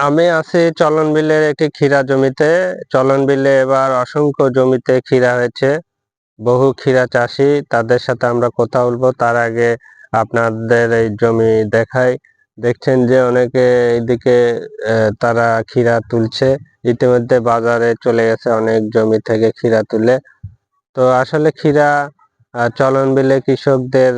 আমি আছি চলন বিলের একটি ক্ষীরা জমিতে। চলন বিলে এবার অসংখ্য জমিতে ক্ষীরা হয়েছে। বহু ক্ষীরা চাষি তাদের সাথে আমরা কথা বলব। তার আগে আপনাদের এই জমি দেখাই। দেখছেন যে অনেকে এইদিকে আহ, তারা ক্ষীরা তুলছে। ইতিমধ্যে বাজারে চলে গেছে অনেক জমি থেকে ক্ষীরা তুলে। তো আসলে ক্ষীরা চলন বিলে কৃষকদের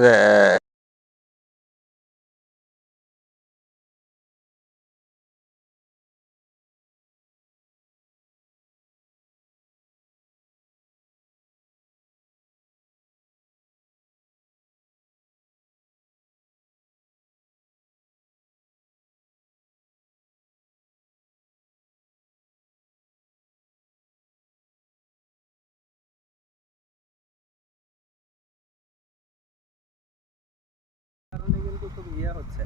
কিন্তু খুব ইয়ে হচ্ছে।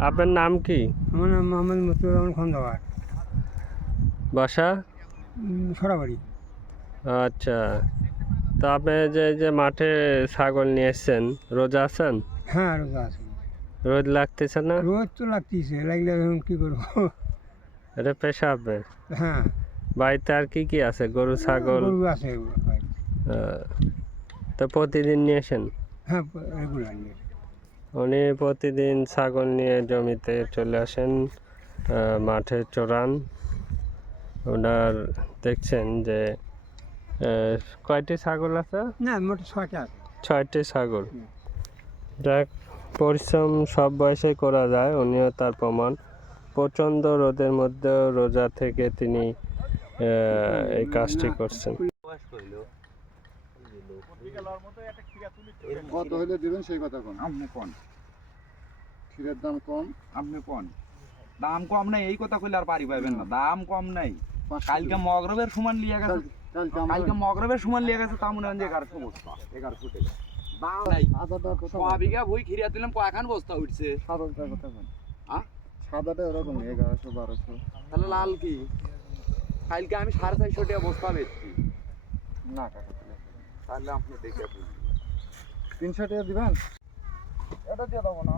আপনার নাম কি? আমার নাম মোহাম্মদ মতিউর রহমান খন্দকার। বাসা? সরাবাড়ি। আচ্ছা। তো আপনি যে যে মাঠে ছাগল নিয়ে এসছেন রোজা আছেন? হ্যাঁ রোজা আছে। রোদ লাগতেছে না? রোজ তো লাগতেছে লাগলে এখন কী করব? এটা পেশা আপনার হ্যাঁ। বাড়িতে আর কি কি আছে? গরু ছাগল? গরু আছে তো প্রতিদিন নিয়ে আসেন? হ্যাঁ রেগুলার নিয়ে উনি প্রতিদিন ছাগল নিয়ে জমিতে চলে আসেন মাঠে চড়ান। ওনার দেখছেন যে কয়টি ছাগল আছে? না মোটে ছয়টা আছে। ছয়টি ছাগল। যাক পরিশ্রম সব বয়সে করা যায় উনিও তার প্রমাণ। প্রচণ্ড রোদের মধ্যেও রোজা থেকে তিনি এই কাজটি করছেন। কত হলে দিবেন সেই কথা কোন? আপনি কোন? ক্ষীরের দাম কম? আপনি কোন? দাম কম নাই এই কথা কইলে আর পারি পাইবেন না। দাম কম নাই। কালকে মগরবের সমান লিয়ে গেছে। কালকে মগরবের সমান লিয়ে গেছে তা মনে হয় যে এগারোশো বস্তা এগারোশো টাকা দিলাম কয়খান বস্তা উঠছে? সাদাটা ওরকম এগারোশো বারোশো। তাহলে লাল কি? কালকে আমি সাড়ে চারশো টাকা বস্তা বেচছি। না কাকা তাহলে। আপনি দেখে। তিনশো টাকা দিবেন? এটা দিয়ে দেবো না।